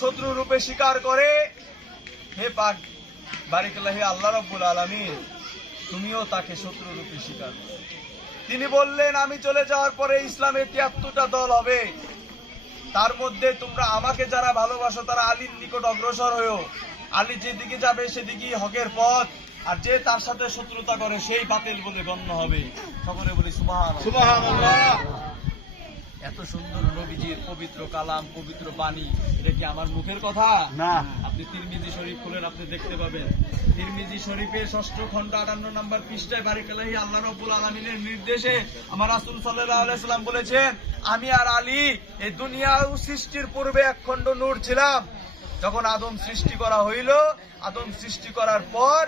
শত্রু রূপে স্বীকার করে, হে পাক বারিকাল্লাহি আল্লাহ রাব্বুল আলামিন তুমিও তাকে শত্রু রূপে স্বীকার করো। তিনি বললেন, আমি চলে যাওয়ার পরে ইসলামের ৭৩টা দল হবে, তার মধ্যে তোমরা আমাকে যারা ভালোবাসো তারা আলীর নিকট অগ্রসর হয়েও, আলী যেদিকে যাবে সেদিকেই হকের পথ, আর যে তার সাথে শত্রুতা করে সেই বাতিল বলে গণ্য হবে। সকলে বলি সুবহানাল্লাহ। সুবহানাল্লাহ। এত সুন্দর নবীজির পবিত্র কালাম, পবিত্র বাণী, এটা কি আমার মুখের কথা না। আপনি তিরমিজি শরীফ খুলেন, আপনি দেখতে পাবেন তিরমিজি শরীফের ৬ষ্ঠ খণ্ড ৫৮ নম্বর পৃষ্ঠায় বারিকাল্লাহি আল্লাহ রাব্বুল আলামিনের নির্দেশে আমার রাসূল সাল্লাল্লাহু আলাইহি সাল্লাম বলেছেন, আমি আর আলী এই দুনিয়া ও সৃষ্টির পূর্বে এক খণ্ড নূর ছিলাম। যখন আদম সৃষ্টি করা হইল, আদম সৃষ্টি করার পর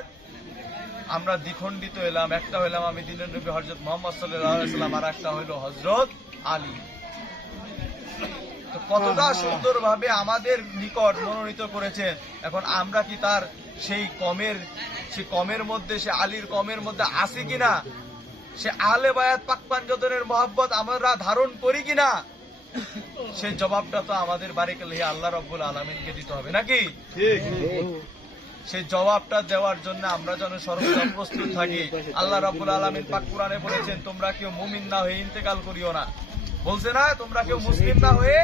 আমরা দ্বিখণ্ডিত এলাম। একটা হইলাম আমি দিনের নবী হযরত মুহাম্মদ সাল্লাল্লাহু আলাইহি সাল্লাম, আর একটা হইল হযরত আলী। তো কতটা সুন্দরভাবে আমাদের নিকট মনোনীত করেছেন। এখন আমরা কি তার সেই কমের মধ্যে, সে আলীর কমের মধ্যে আছি কিনা, সে আহলে বায়াত পাক পাঞ্জাতনের মহব্বত আমরা ধারণ করি কিনা, সেই জবাবটা তো আমাদের বারিকাল্লাহি আল্লাহ রাব্বুল আলামিনকে দিতে হবে নাকি? ঠিক। সেই জবাবটা দেওয়ার জন্য আমরা যেন সর্বদা প্রস্তুত থাকি। আল্লাহ রাব্বুল আলামিন পাক কোরআনে বলেছেন, তোমরা কেউ মুমিন না হয়ে ইন্তেকাল করিও না। বলছে না, তোমরা কেউ মুসলিম না হয়ে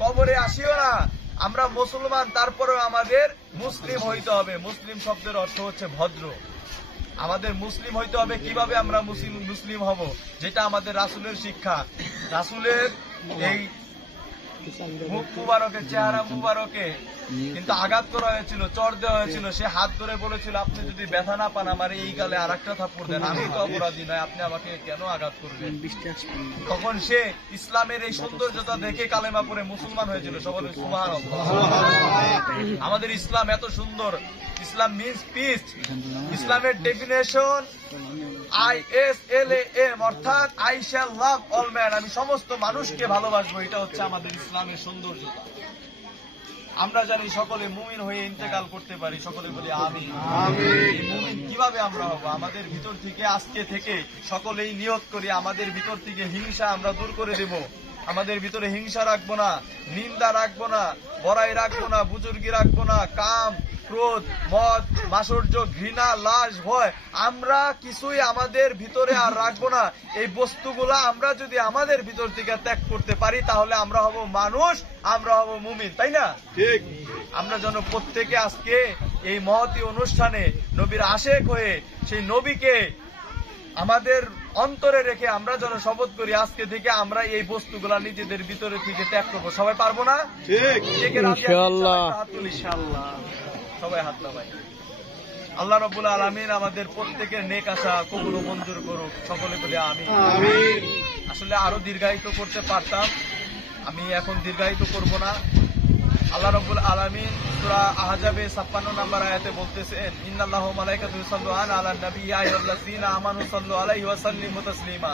কবরে আসিও না। আমরা মুসলমান, তারপরেও আমাদের মুসলিম হইতে হবে। মুসলিম শব্দের অর্থ হচ্ছে ভদ্র। আমাদের মুসলিম হইতে হবে। কিভাবে আমরা মুসলিম হব? যেটা আমাদের রাসূলের শিক্ষা। রাসূলের এই মুখ মুবারকে, চেহারা মুবারকে কিন্তু আঘাত করা হয়েছিল, চর দেওয়া হয়েছিল। সে হাত ধরে বলেছিল, আপনি যদি ব্যথা না পান আমার এই গালে আরেকটা থাপ্পড় দেন, আমি তো অপরাধী নয়, আপনি আমাকে কেন আঘাত করবেন? তখন সে ইসলামের এই সৌন্দর্যতা দেখে কালেমা পড়ে মুসলমান হয়েছিল। সকলে সুবহানাল্লাহ। আমাদের ইসলাম এত সুন্দর। ইসলাম মিন্স পিস। ইসলামের ডেফিনেশন ISLAM, অর্থাৎ I shall love all man, আমি সমস্ত মানুষকে ভালোবাসবো। এটা হচ্ছে আমাদের ইসলামের সৌন্দর্যতা। আমরা জানি সকলে মুমিন হয়ে ইন্তেকাল করতে পারি। সকলে বলি আমিন। মুমিন কিভাবে আমরা হব? আমাদের ভিতর থেকে, আজকে থেকে সকলেই নিয়ত করি, আমাদের ভিতর থেকে হিংসা আমরা দূর করে দেব। আমাদের ভিতরে হিংসা রাখবো না, নিন্দা রাখবো না, বড়াই রাখবো না, বুজুর্গি রাখবো না, কাম, ক্রোধ, মদ, মাৎসর্য, ঘৃণা, লাশ, ভয়, আমরা কিছুই আমাদের ভিতরে আর রাখবো না। এই বস্তুগুলা আমরা যদি আমাদের ভিতর থেকে ত্যাগ করতে পারি, তাহলে আমরা হব মানুষ, আমরা হব মুমিন, তাই না? ঠিক। আমরা যেন প্রত্যেকে আজকে এই মহতী অনুষ্ঠানে নবীর আশেক হয়ে সেই নবীকে আমাদের অন্তরে রেখে আমরা যেন শপথ করি, আজকে থেকে আমরা এই বস্তুগুলা নিজেদের ভিতরে থেকে ত্যাগ করবো। সবাই পারবো না? ঠিক। ইনশাআল্লাহ। সবাই হাত নামাই। আল্লাহ রাব্বুল আলামিন আমাদের প্রত্যেকের নেক আশা কবুল ও মঞ্জুর করুক। সকলে বলে আমিন। আসলে আরো দীর্ঘায়িত করতে পারতাম, আমি এখন দীর্ঘায়িত করব না। আল্লাহ রাব্বুল আলামিন সূরা আহজাবে ৫৬ নম্বর আয়াতে বলতেছেন, ইন্নাল্লাহু ওয়া মালাইকাতুহু ইউসাল্লুনা আলান নবী ইয়া আইয়ুহাল্লাযীনা আমানু সাল্লু আলাইহি ওয়া সাল্লিমু তাসলিমা।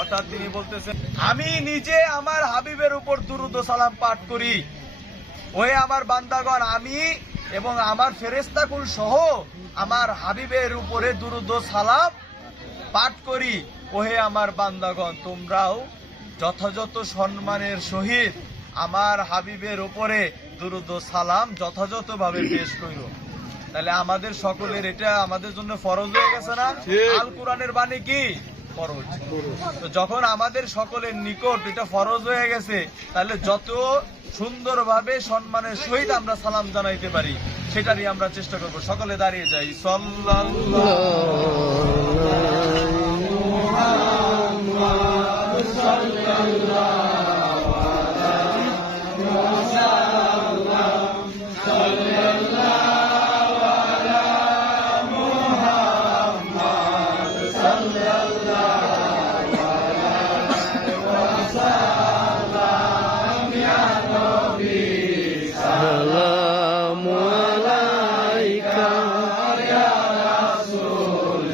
অর্থাৎ তিনি বলতেছেন, আমি নিজে আমার হাবিবের উপর দুরূদ ও সালাম পাঠ করি। ওহে আমার বান্দাগণ, আমি এবং আমার ফেরেশতাকুল সহ আমার হাবিবের উপরে দুরূদ ও সালাম পাঠ করি। ওহে আমার বান্দাগণ, তোমরাও যথাযথ সম্মানের সহিত আমার হাবিবের উপরে দুরূদ ও সালাম যথাযথভাবে পেশ করো। তাহলে আমাদের সকলের এটা আমাদের জন্য ফরজ হয়ে গেছে না? আল কোরআনের বাণী কি ফরজ? তো যখন আমাদের সকলের নিকট এটা ফরজ হয়ে গেছে, তাহলে যত সুন্দরভাবে সম্মানের সহিত আমরা সালাম জানাইতে পারি সেটারই আমরা চেষ্টা করব। সকলে দাঁড়িয়ে যাই। সাল্লাল্লাহু সালামু আলাইকা ইয়া রাসূল।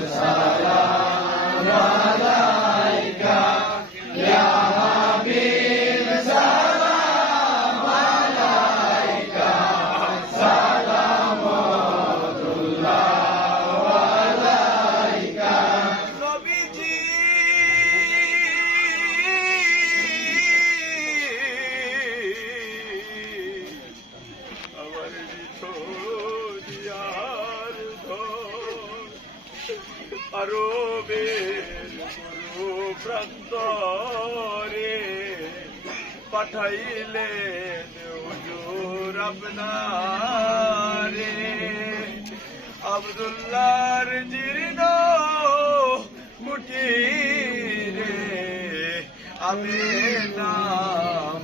আরবের পুরো প্রান্তরে পাঠাইলেন হুজুর আপনারে আব্দুল্লাহর জীর্ণ কুটিরে আমিনা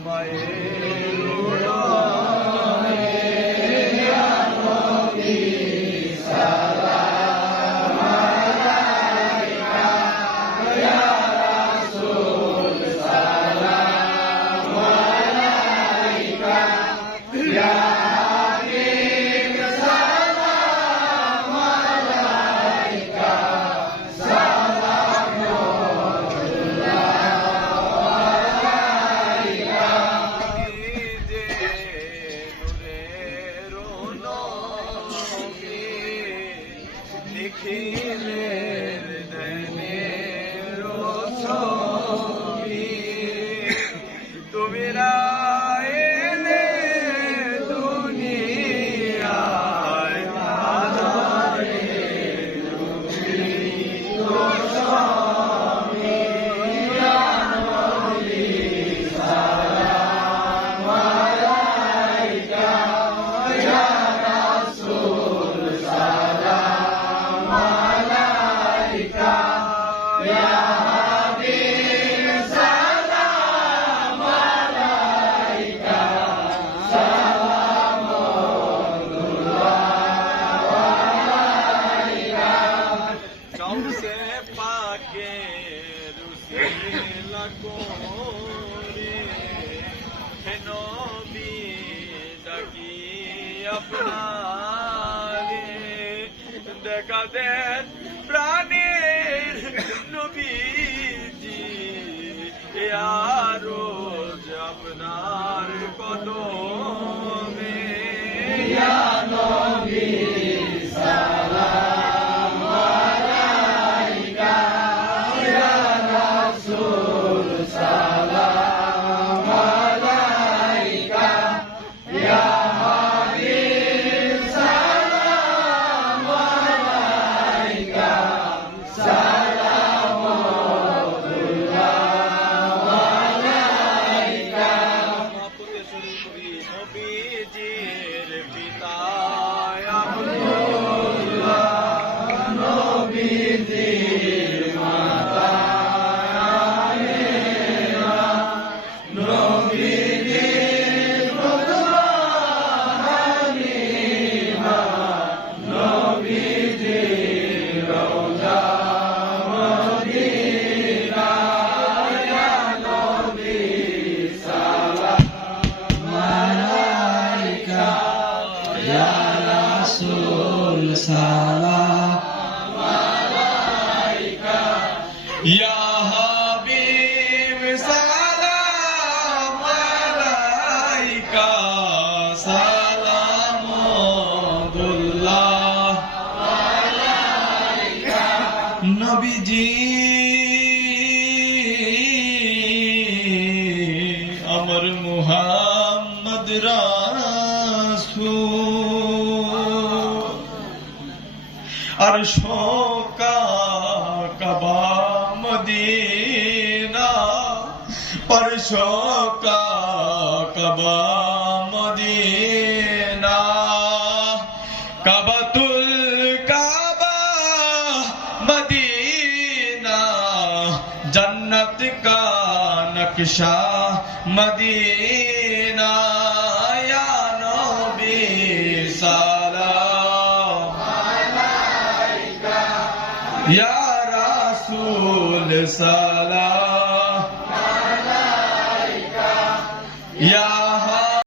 মায়ের উদরে ইয়া নবী সালাম আলাইকা ইয়া রাসূল সালাম আলাইকা ইয়া হাবিব সালাম আলাইকা লিখিলেন দেনের ছবি তুমি না এলে দুনিয়ায় আধারে গোস্বামী ইয়া নবী সালাম আলাইকা ইয়া রাসূল সালাম আলাইকা ইয়া হাবিব সালাম আলাইকা সালামুল্লাহ আলাইকা চৌসে পাকে রুসিলা কোরে হে নবী ডাকি আপনারে দেখা দেন প্রাণের নবীজি আরো আপনার কদমে ইয়া নবী সালাম আলাইকা ইয়া রাসূল সালাম আলাইকা ইয়া হাবিব সালাম আলাইকা সালামুল্লাহ আলাইকা মাতুতে শুরু করি নবীজির পিতা আব্দুল্লাহ নবীজির মাতা আমিনা নবীজির পুত্রা হালিমা নবীজির রওজা মদিনা ইয়া নবী সালাম আলাইকা ইয়া রাসূল সালাম আলাইকা ইয়া হাবিব সালাম আলাইকা সালামুল্লাহ আলাইকা নবীজি আমার মুহাম্মদ রাসূল আর শোকা কাবা মদিনা पर शोका कबा मदीना कबतुल काबा मदीना जन्नत का नक्शा मदीना या नबी सलाम अलैका या रसूल सलाम